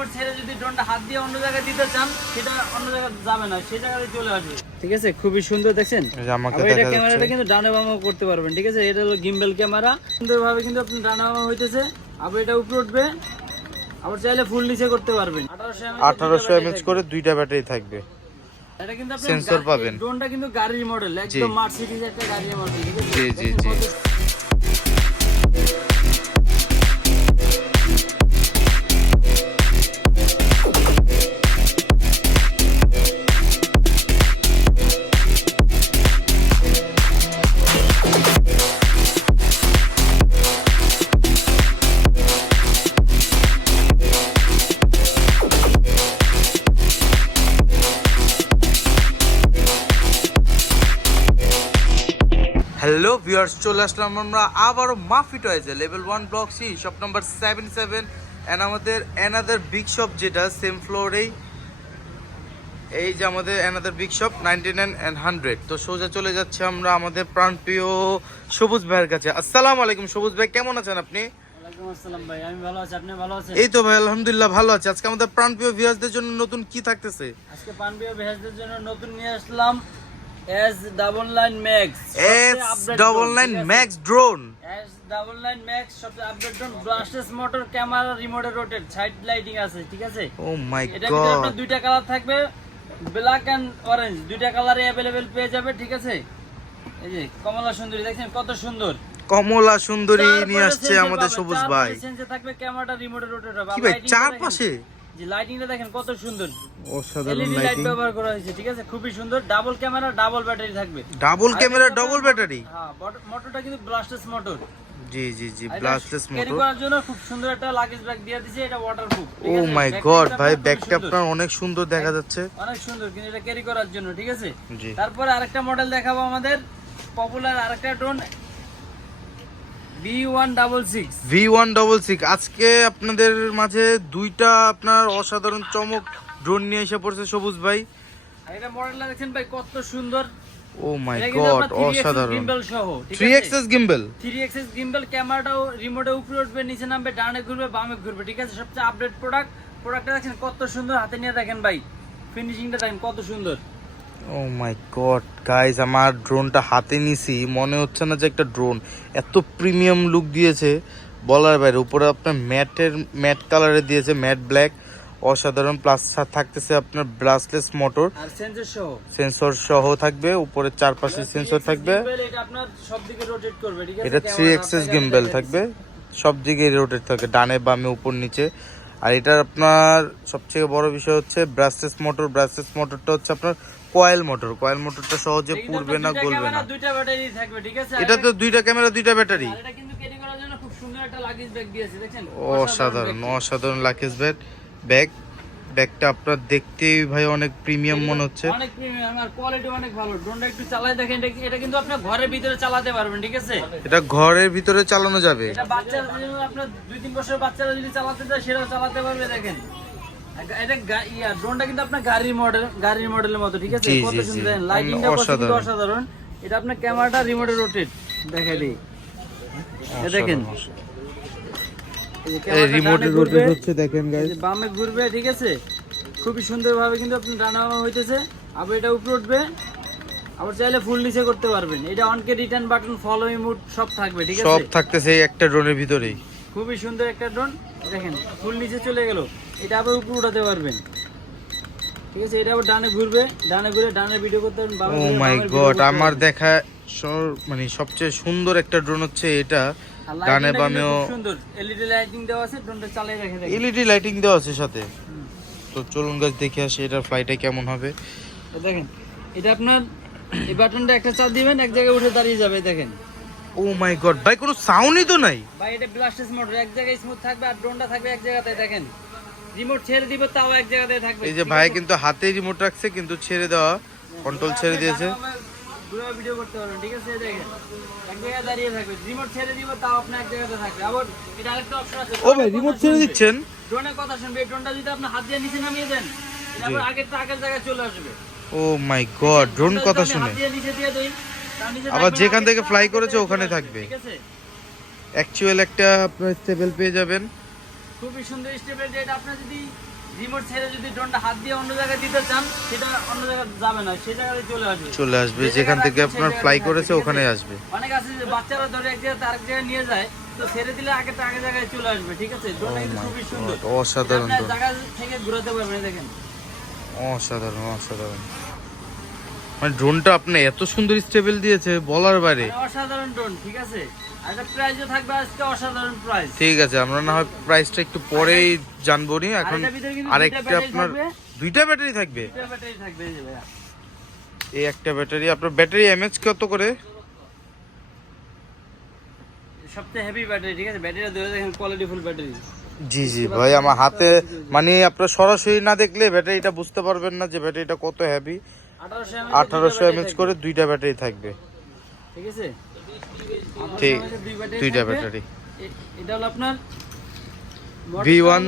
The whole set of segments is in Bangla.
রিমোট ছেড়ে যদি ড্রোনটা হাত দিয়ে অন্য জায়গায় দিতে চান সেটা অন্য জায়গায় যাবে না সেই জায়গায় চলে আসবে। ঠিক আছে খুবই সুন্দর দেখছেন? এটা ক্যামেরাটা কিন্তু ডানে বামও করতে পারবেন ঠিক আছে? এটা হলো গিম্বেল ক্যামেরা। সুন্দরভাবে কিন্তু আপনি ডানে বামা হইতেছে আবার এটা উপরে উঠবে। আবার চাইলে ফুল নিচে করতে পারবেন। 1800 আঠারোশো এমএচ করে দুইটা ব্যাটারি থাকবে। এটা কিন্তু আপনি Sensor পাবেন। ড্রোনটা কিন্তু গাড়ির মডেল একদম মার্সিডিজ একটা গাড়ির মডেল জি, জি, জি। হ্যালো ভিউয়ার্স চলে আসলাম আমরা আবারও মাফি টয়েজে level one block C shop number seven seven and আমাদের অ্যানাদার বিগ শপ যেটা সেম ফ্লোরেই এই। যে আমাদের another big shop ninety nine and hundred তো সোজা চলে যাচ্ছে আমরা আমাদের প্রাণপ্রিয় সবুজ ভাইয়ের কাছে। আসসালামু আলাইকুম সবুজ ভাই কেমন আছেন আপনি? এই তো ভাই আলহামদুলিল্লাহ ভালো আছে। আজকে আমাদের প্রাণপ্রিয় ভিউয়ার্সদের জন্য নতুন কি থাকতেছে? আজকে পানবিয়া ভেজদের জন্য নতুন নিয়ে আসলাম S double max S double max drone S double max সবচেয়ে আপডেট ড্রোন মোটর ক্যামেরা রিমোটে রোটেট সাইড লাইটিং আছে ঠিক আছে? ও মাই এটা আপনার দুইটা কালার থাকবে ব্ল্যাক এন্ড অরেঞ্জ দুইটা কালারে অ্যাভেলেবেল পেয়ে যাবে ঠিক আছে? এই যে কমলা সুন্দরী দেখছেন কত সুন্দর? কমলা সুন্দরী নিয়ে আসছে আমাদের সবুজ ভাই। থাকবে ক্যামেরাটা রিমোটে রোটেট হবে। কি ভাই চার পাশে জি লাইটিংটা দেখেন কত সুন্দর। অসাধারণ লাইট ব্যবহার করা হয়েছে ঠিক আছে? খুবই সুন্দর। ডাবল ক্যামেরা ডাবল ব্যাটারি থাকবে। ডাবল ক্যামেরা ডবল ব্যাটারি হ্যাঁ মোটরটা কিন্তু ব্লাস্টেস মোটর জি জি জি ব্লাস্টলেস মোটর করার জন্য খুব সুন্দর একটা লাগেজ ব্যাগ দিয়ে দিয়েছে এটা ওয়াটারপ্রুফ ও মাই গড ভাই ব্যাগটা আপনার অনেক সুন্দর দেখা যাচ্ছে। অনেক সুন্দর কিন্তু এটা ক্যারি করার জন্য ঠিক আছে? জি। তারপরে আরেকটা মডেল দেখাবো আমাদের। পপুলার আরেকটা drone B one double six V one double six আজকে আপনাদের মাঝে দুইটা আপনার অসাধারণ চমক ড্রোন নিয়ে এসে পড়ছে সবুজ ভাই। এটা মডেলটা দেখছেন ভাই কত সুন্দর। ও মাই গড আপনার 3 axis অসাধারণ। gimbal সহ three axis gimbal three axis gimbal ক্যামেরাটাও রিমোটে উপরে উঠবে নিচে নামবে ডানে ঘুরবে বামে ঘুরবে ঠিক আছে? সবচেয়ে আপডেট প্রোডাক্ট প্রোডাক্টটা দেখেন কত সুন্দর হাতে নিয়ে দেখেন ভাই। ফিনিশিংটা দেখেন কত সুন্দর। ও মাই গড গাইস আমার ড্রোনটা হাতে নিছি। মনে হচ্ছে না যে একটা ড্রোন এত প্রিমিয়াম লুক দিয়েছে। বলার বাইরে উপরে আপনার ম্যাটের ম্যাট কালারে দিয়েছে ম্যাট ব্ল্যাক অসাধারণ প্লাস থাকতেছে আপনার ব্রাসলেস মোটর সেন্সর সহ? থাকবে উপরে চারপাশে সেন্সর থাকবে। এটা থ্রি এক্সেস গিম্বেল থাকবে সব দিকে রোটেট থাকবে। ডানে বামে উপর নিচে। আর এটার আপনার সবচেয়ে বড় বিষয় হচ্ছে ব্রাসেস মোটর ব্রাসেস মোটরটা হচ্ছে আপনার কয়েল মোটর কয়েল মোটরটা সহজে পুরবে পুড়বে না গলবে না। দুইটা ব্যাটারি থাকবে ঠিক আছে? এটা তো দুইটা ক্যামেরা দুইটা ব্যাটারি এটা কিন্তু ক্যারি করার জন্য খুব সুন্দর একটা লাগেজ ব্যাগ দিয়েছে দেখেন অসাধারণ অসাধারণ লাকেজ ব্যাগ ব্যাগ ব্যাগটা আপনার দেখতেই ভাই অনেক প্রিমিয়াম মনে হচ্ছে। অনেক প্রিমিয়াম আর কোয়ালিটি অনেক ভালো। ড্রোনটা একটু চালাই দেখেন এটা- এটা কিন্তু আপনার ঘরের ভিতরে চালাতে পারবেন ঠিক আছে? এটা ঘরের ভিতরে চালানো যাবে। এটা বাচ্চারা জন্য আপনার দুই তিন বছর বাচ্চারা যদি চালাতে চায় সেটাও চালাতে পারবে দেখেন। এটা ইয়া ড্রোনটা কিন্তু আপনার গাড়ির মডেল গাড়ির মডেলের মতো ঠিক আছে? কত। সুন্দর। লাইটিংটা কত। অসাধারণ। এটা আপনার ক্যামেরাটা রিমোটে রোটেট দেখাই দিই। দেখেন এই রিমোটে রোটেট হচ্ছে দেখেন গাইস বামে ঘুরবে ঠিক আছে? খুবই সুন্দরভাবে কিন্তু আপনি ডানা হইতেছে। আবার এটা উপরে উঠবে। আবার চাইলে ফুল নিচে করতে পারবেন। এটা অনকে রিটার্ন বাটন ফলো ইমোট সব থাকবে ঠিক আছে? সব থাকতেছে এই একটা ড্রোনের ভিতরেই। খুবই সুন্দর একটা ড্রোন দেখেন ফুল নিচে চলে গেল। এটা আবার উপরে উঠাতে পারবেন। ঠিক আছে এটা আবার ডানে ঘুরবে। ডানে ঘুরে ডানে ভিডিও করতে পারবেন ও মাই গড আমার দেখা সর- মানে সবচেয়ে সুন্দর একটা ড্রোন হচ্ছে এটা। ডানে বামেও সুন্দর। এলইডি লাইটিং দেওয়া আছে ড্রোনটা চালিয়ে রেখে দেখেন এলইডি লাইটিং দেওয়া আছে সাথে। তো চলুন গাছ দেখে আসি এটার ফ্লাইটে কেমন হবে। দেখেন এটা আপনার এই বাটনটা একটা চাপ দিবেন এক জায়গায় উঠে দাঁড়িয়ে যাবে দেখেন। ও মাই গড ভাই কোনো সাউন্ডই তো নাই। ভাই এটা ব্লাস্টেস মোটর এক জায়গায় স্মুথ থাকবে আর ড্রোনটা থাকবে এক জায়গাতে দেখেন। রিমোট ছেড়ে দিবে তাও এক জায়গাতে থাকবে। এই যে ভাই কিন্তু হাতে রিমোট রাখছে কিন্তু ছেড়ে দেওয়া কন্ট্রোল ছেড়ে দিয়েছে। ঘুরে ভিডিও করতে পারবেন ঠিক আছে? দেখেন এক জায়গায় দাঁড়িয়ে থাকবে। রিমোট ছেড়ে দিব তাও আপনি এক জায়গাতে থাকবে। আবার এটা আরেকটা অপশন আছে। ও ভাই রিমোট ছেড়ে দিচ্ছেন? ড্রোনের কথা শুনবে। ড্রোনটা যদি আপনি হাত দিয়ে নিচে নামিয়ে দেন এটা আবার আগের আগের জায়গায় চলে আসবে। ও মাই গড ড্রোন কথা শুনে। আবার যেখান থেকে ফ্লাই করেছে ওখানে থাকবে। ঠিক আছে? অ্যাকচুয়াল একটা আপনার স্টেবল পেয়ে যাবেন। খুবই সুন্দর স্টেপের এটা আপনার যদি রিমোট ছেড়ে যদি ড্রোনটা হাত দিয়ে অন্য জায়গায় দিতে চান সেটা অন্য জায়গায় যাবে না সেই জায়গায় চলে আসবে। চলে আসবে যেখান থেকে আপনার ফ্লাই করেছে ওখানে আসবে। অনেক আছে যে বাচ্চারা ধরে এক জায়গায় জায়গায় নিয়ে যায় তো ছেড়ে দিলে আগে তো আগে জায়গায় চলে আসবে ঠিক আছে? ড্রোনটা কিন্তু খুবই সুন্দর। অসাধারণ। জায়গা থেকে ঘুরাতে পারবেন দেখেন। অসাধারণ অসাধারণ। মানে ড্রোনটা আপনি এত সুন্দর স্টেবল দিয়েছে বলার বাইরে। মানে অসাধারণ ড্রোন ঠিক আছে? প্রাইস ঠিক আছে আমরা না হয় প্রাইসটা একটু পরেই জানব নি। এখন আরেকটা আপনার দুইটা ব্যাটারি থাকবে? এই একটা ব্যাটারি আপনার ব্যাটারি এমএচ কত করে? সবচেয়ে হেভি ব্যাটারি ঠিক আছে? ব্যাটারিটা ধরে দেখেন কোয়ালিটি ফুল ব্যাটারি জি জি ভাই আমার হাতে মানে আপনার সরাসরি না দেখলে ব্যাটারিটা বুঝতে পারবেন না যে ব্যাটারিটা কত হেভি আঠারোশো আঠারোশো এমএচ করে দুইটা ব্যাটারি থাকবে। ঠিক আছে? ঠিক, 1800 দুই ব্যাটারি দুইটা ব্যাটারি। এ- এটা হলো আপনার V1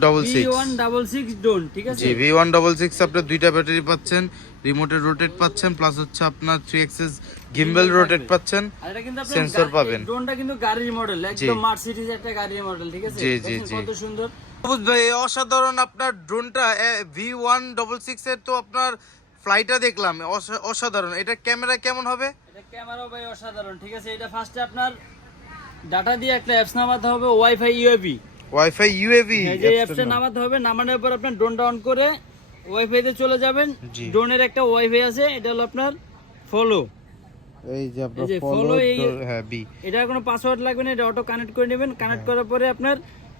double six। One double six drone ঠিক আছে? জি ভি ওয়ান ডবল সিক্স আপনার দুইটা ব্যাটারি পাচ্ছেন রিমোটের রোটেট পাচ্ছেন প্লাস হচ্ছে আপনার থ্রি এক্সেস গিম্বেল রোটেট পাচ্ছেন গা- পাবেন। ড্রোনটা কিন্তু গাড়ির মডেল একদম মার্সিডিজ একটা গাড়ির মডেল ঠিক আছে? জি, জি, জি। কত সুন্দর। সবুজ ভাই অসাধারণ আপনার ড্রোনটা ভি ওয়ান ডবল সিক্স এর তো আপনার ফ্লাইটা দেখলাম অসা- অসাধারণ। এটা ক্যামেরা কেমন হবে? এটা ক্যামেরা ভাই অসাধারণ ঠিক আছে? এটা ফার্স্টে আপনার ডাটা দিয়ে একটা অ্যাপস নামাতে হবে ওয়াইফাই ইউএভি ওয়াইফাই ইউএভি যে অ্যাপসটা নামাতে হবে নামানোর পর আপনার ড্রোনটা অন করে ওয়াইফাই তে চলে যাবেন। ড্রোনের একটা ওয়াইফাই আছে এটা হলো আপনার ফলো এই যে আপনার ফলো এই- হ্যাঁ বি এটা কোনো পাসওয়ার্ড লাগবে না এটা অটো কানেক্ট করে নেবেন কানেক্ট করার পরে আপনার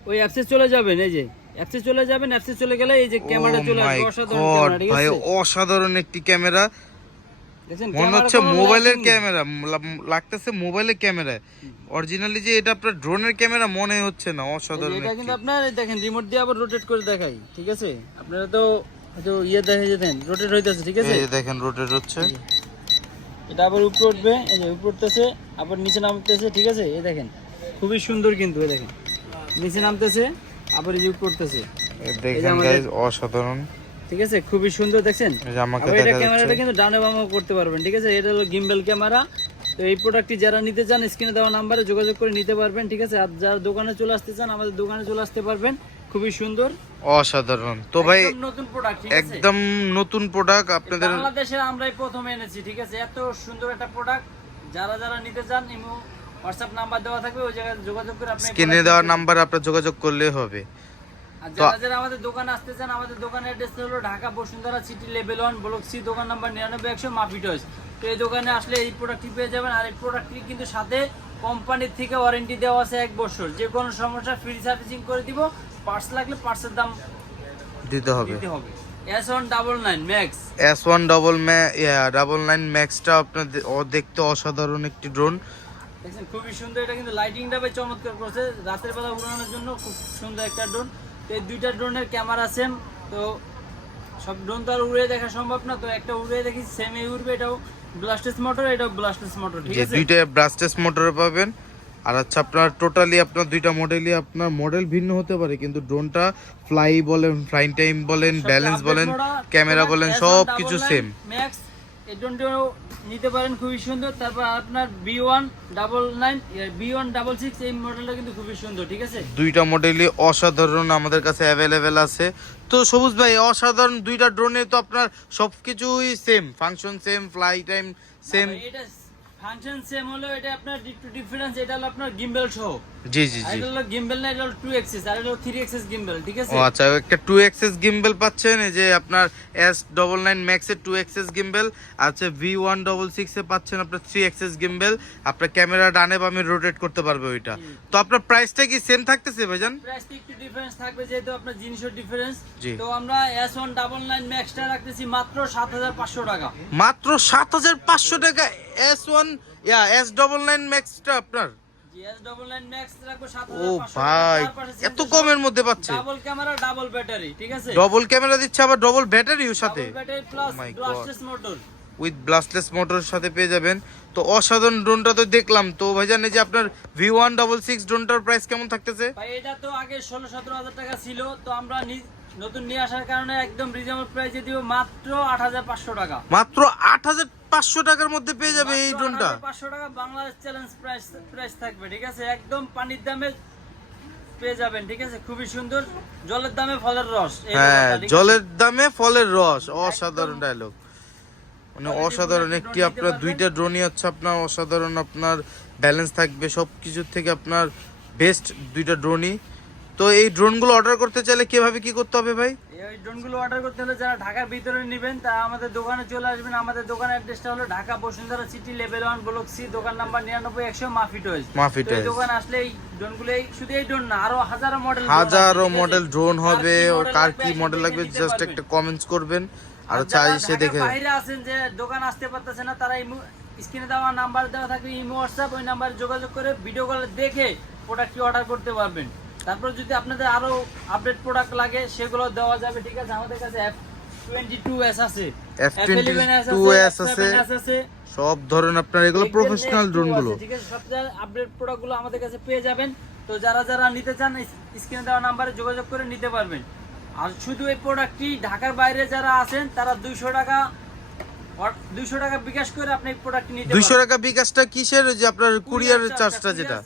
ওই অ্যাপসে চলে যাবেন এই যে। অ্যাপসে চলে যাবেন অ্যাপসে চলে গেলে এই যে ক্যামেরা চলে আসবে অসাধারণ ক্যামেরা ঠিক Oh ভাই অসাধারণ একটি ক্যামেরা। মনে হচ্ছে মোবাইলের ক্যামেরা লাগতেছে মোবাইলের ক্যামেরা। অরিজিনালি যে এটা আপনার ড্রোনের ক্যামেরা মনে হচ্ছে না অসাধারণ এটা কিন্তু আপনার দেখেন রিমোট দিয়ে আবার রোটেট করে দেখাই ঠিক আছে? আপনারা তো হয়তো ইয়ে দেখে যেতেন রোটেট হইতেছে ঠিক আছে? এই দেখেন রোটেট হচ্ছে। এটা আবার উপরে উঠবে এই যে উপরে উঠতেছে আবার নিচে নামতেছে ঠিক আছে? এই দেখেন খুবই সুন্দর কিন্তু এই দেখেন। নিচে নামতেছে। আবার উঠতেছে এই দেখেন আমাদের- অসাধারণ। ঠিক আছে? খুবই সুন্দর দেখছেন? এটা ক্যামেরাটা কিন্তু ডানে বামও করতে পারবেন ঠিক আছে? এটা হলো গিম্বেল ক্যামেরা তো এই প্রোডাক্টটি যারা নিতে চান স্ক্রিনে দেওয়া নাম্বারে যোগাযোগ করে নিতে পারবেন ঠিক আছে? আর যারা দোকানে চলে আসতে চান আমাদের দোকানে চলে আসতে পারবেন। খুবই সুন্দর। অসাধারণ। তো ভাই নতুন প্রোডাক্ট একদম নতুন প্রোডাক্ট আপনাদের বাংলাদেশে আমরাই প্রথম এনেছি ঠিক আছে? এত সুন্দর একটা প্রোডাক্ট যারা যারা নিতে চান ইমো হোয়াটসঅ্যাপ নাম্বার দেওয়া থাকবে ওই জায়গায় যোগাযোগ করে আপনি স্ক্রিনে দেওয়ার নাম্বার আপনার যোগাযোগ করলে হবে। আর যারা যারা আমাদের দোকানে আসতে চান আমাদের দোকানের অ্যাড্রেস হলো Dhaka Bashundhara city level one block C দোকান নাম্বার নিরানব্বই একশো মাফি টয়েস তো এই দোকানে আসলে এই প্রোডাক্টটি পেয়ে যাবেন আর এই প্রোডাক্টটি কিন্তু সাথে কোম্পানির থেকে ওয়ারেন্টি দেওয়া আছে এক বছর। যে কোনো সমস্যা ফ্রি সার্ভিসিং করে দিব পার্টস লাগলে পার্টসের দাম দিতে হবে। দিতে দেখতে অসাধারণ একটি ড্রোন দেখছেন খুবই সুন্দর। এটা কিন্তু লাইটিংটা বেশ চমৎকার করছে। রাতের বেলা উড়ানোর জন্য খুব সুন্দর একটা ড্রোন তো এই দুইটা ড্রোনের ক্যামেরা সেম তো সব ড্রোন তো আর উড়ে দেখা সম্ভব না। তো একটা উড়ে দেখি সেম এই উড়বে। এটাও ব্লাস্টেস মোটর এটাও ব্লাস্টেস মোটর ঠিক আছে? দুইটা ব্রাস্টেস মোটরে পাবেন। আর আচ্ছা আপনার টোটালি আপনার দুইটা মডেলই আপনার মডেল ভিন্ন হতে পারে। কিন্তু ড্রোনটা ফ্লাই বলেন ফ্লাইং টাইম বলেন ব্যালেন্স বলেন ক্যামেরা বলেন S1 সব কিছু সেম Max এই ড্রোনটাও নিতে পারেন খুবই সুন্দর। তারপর আপনার B one double nine B one double six এই মডেলটা কিন্তু খুবই সুন্দর ঠিক আছে? দুইটা মডেলই অসাধারণ আমাদের কাছে অ্যাভেলেবেল আছে। তো সবুজ ভাই অসাধারণ দুইটা ড্রোনে তো আপনার সবকিছুই same function same fly time same এটা ফাংশন সেম হলো এটা আপনার একটু ডিফারেন্স এটা হলো আপনার গিম্বেল সহ। জি জি জি। এটা হলো গিম্বেল না এটা হলো টু এক্সেস আর এটা হলো থ্রি এক্সেস গিম্বেল ঠিক আছে? ও আচ্ছা একটা টু এক্সেস গিম্বেল পাচ্ছেন এই যে আপনার এস ডবল নাইন ম্যাক্সের টু এক্সেস গিম্বেল আচ্ছা ভি ওয়ান পাচ্ছেন আপনার থ্রি এক্সেস গিম্বেল আপনার ক্যামেরা ডানে বামে রোটেট করতে পারবে ওইটা। তো আপনার প্রাইসটা কি সেম থাকতেছে ভাইজান? প্রাইস একটু ডিফারেন্স থাকবে যেহেতু আপনার জিনিসের ডিফারেন্স। তো আমরা এস ওয়ান ডাবল নাইন ম্যাক্সটা রাখতেছি মাত্র সাত হাজার পাঁচশো টাকা। মাত্র সাত হাজার পাঁচশো টাকা এস ওয়ান ইয়া এস ডবল নাইন ম্যাক্সটা আপনার। ও ভাই এত কমের মধ্যে পাচ্ছে। ডাবল ক্যামেরা ডাবল ব্যাটারি ঠিক আছে? ডবল ক্যামেরা দিচ্ছে আবার ডবল ব্যাটারিও সাথে। উইথ ব্লাস্টলেস মোটরের সাথে পেয়ে যাবেন। তো অসাধারণ ড্রোনটা তো দেখলাম। তো ভাইজান এই যে আপনার ভি ওয়ান ডবল সিক্স ড্রোনটার প্রাইস কেমন থাকতেছে? ভাই এটা তো আগে ষোলো সতেরো হাজার টাকা ছিল। তো আমরা নতুন নিয়ে আসার কারণে একদম রিজনেবল প্রাইসে দিব মাত্র আট হাজার পাঁচশো টাকা। মাত্র আট হাজার পাঁচশো টাকার মধ্যে পেয়ে যাবে এই ড্রোনটা। পাঁচশো টাকা বাংলাদেশ চ্যালেঞ্জ প্রাইস প্রাইস থাকবে ঠিক আছে? একদম পানির দামে পেয়ে যাবেন ঠিক আছে? খুবই সুন্দর। জলের দামে ফলের রস হ্যাঁ? জলের দামে ফলের রস অসাধারণ ডায়লগ মানে অসাধারণ একটি আপনার দুইটা ড্রোনই হচ্ছে আপনার অসাধারণ আপনার ব্যালেন্স থাকবে সব কিছুর থেকে আপনার বেস্ট দুইটা ড্রোনই তো এই ড্রোনগুলো অর্ডার করতে চাইলে কীভাবে কি করতে হবে ভাই? এই ড্রোনগুলো অর্ডার করতে হলে যারা ঢাকার ভিতরে নেবেন তা আমাদের দোকানে চলে আসবেন। আমাদের দোকানের অ্যাড্রেসটা হলো Dhaka Bashundhara city level one block C দোকান নাম্বার নিরানব্বই একশো মাফি টয়েস মাফি তো এই দোকান আসলে এই ড্রোনগুলো এই শুধু এই ড্রোন না আরও হাজারো মডেল হাজারো মডেল ড্রোন হবে কার কি মডেল লাগবে জাস্ট একটা কমেন্টস করবেন আর চাই সে দেখে বাইরে আছেন যে দোকান আসতে পারতেছে না তারা স্ক্রিনে দেওয়া নাম্বার দেওয়া থাকবে ইমো হোয়াটসঅ্যাপ ওই নাম্বারে যোগাযোগ করে ভিডিও কলে দেখে প্রোডাক্টটি অর্ডার করতে পারবেন। তারপর যদি আপনাদের আরও আপডেট প্রোডাক্ট লাগে সেগুলো দেওয়া যাবে ঠিক আছে? আমাদের কাছে এফ টোয়েন্টি টু এস আছে F22S আছে। F11S আছে। সব ধরনের আপনার এগুলো প্রফেশনাল X2 ড্রোনগুলো আছে, ঠিক আছে? সবচেয়ে আপডেট প্রোডাক্ট আমাদের কাছে পেয়ে যাবেন। তো যারা যারা নিতে চান স্ক্রিনে দেওয়া নাম্বারে যোগাযোগ করে নিতে পারবেন। আর শুধু এই প্রোডাক্টটি ঢাকার বাইরে যারা আছেন তারা দুইশো টাকা দুইশো টাকা বিকাশ করে আপনি প্রোডাক্ট নিতে দুইশো টাকা বিকাশটা কিসের? যে আপনার কুরিয়ার চার্জটা যেটা।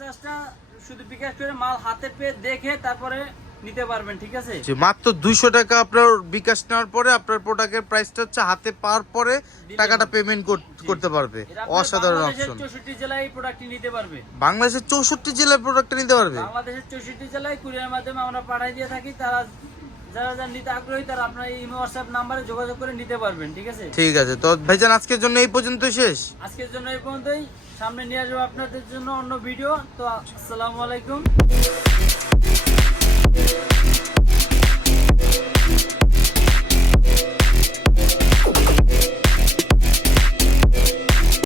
শুধু বিকাশ করে মাল হাতে পেয়ে দেখে তারপরে নিতে পারবেন ঠিক আছে? যে মাত্র দুইশো টাকা আপনার বিকাশ নেওয়ার পরে আপনার প্রোডাক্টের প্রাইসটা হচ্ছে হাতে পাওয়ার পরে টাকাটা পেমেন্ট করতে পারবে। অসাধারণ বাংলাদেশের অপশন চৌষট্টি জেলায় এই প্রোডাক্টটি নিতে পারবে। বাংলাদেশের চৌষট্টি জেলায় প্রোডাক্টটা নিতে পারবে? বাংলাদেশের চৌষট্টি জেলায় কুরিয়ার মাধ্যমে আমরা পাঠাই দিয়ে থাকি তারা যারা যারা নিতে আগ্রহী তারা আপনার এই হোয়াটসঅ্যাপ নাম্বারে যোগাযোগ করে নিতে পারবেন ঠিক আছে? ঠিক আছে। তো ভাইজান আজকের জন্য এই পর্যন্তই শেষ? আজকের জন্য এই পর্যন্তই। সামনে নিয়ে আসব আপনাদের জন্য অন্য ভিডিও তো আসসালামু আলাইকুম।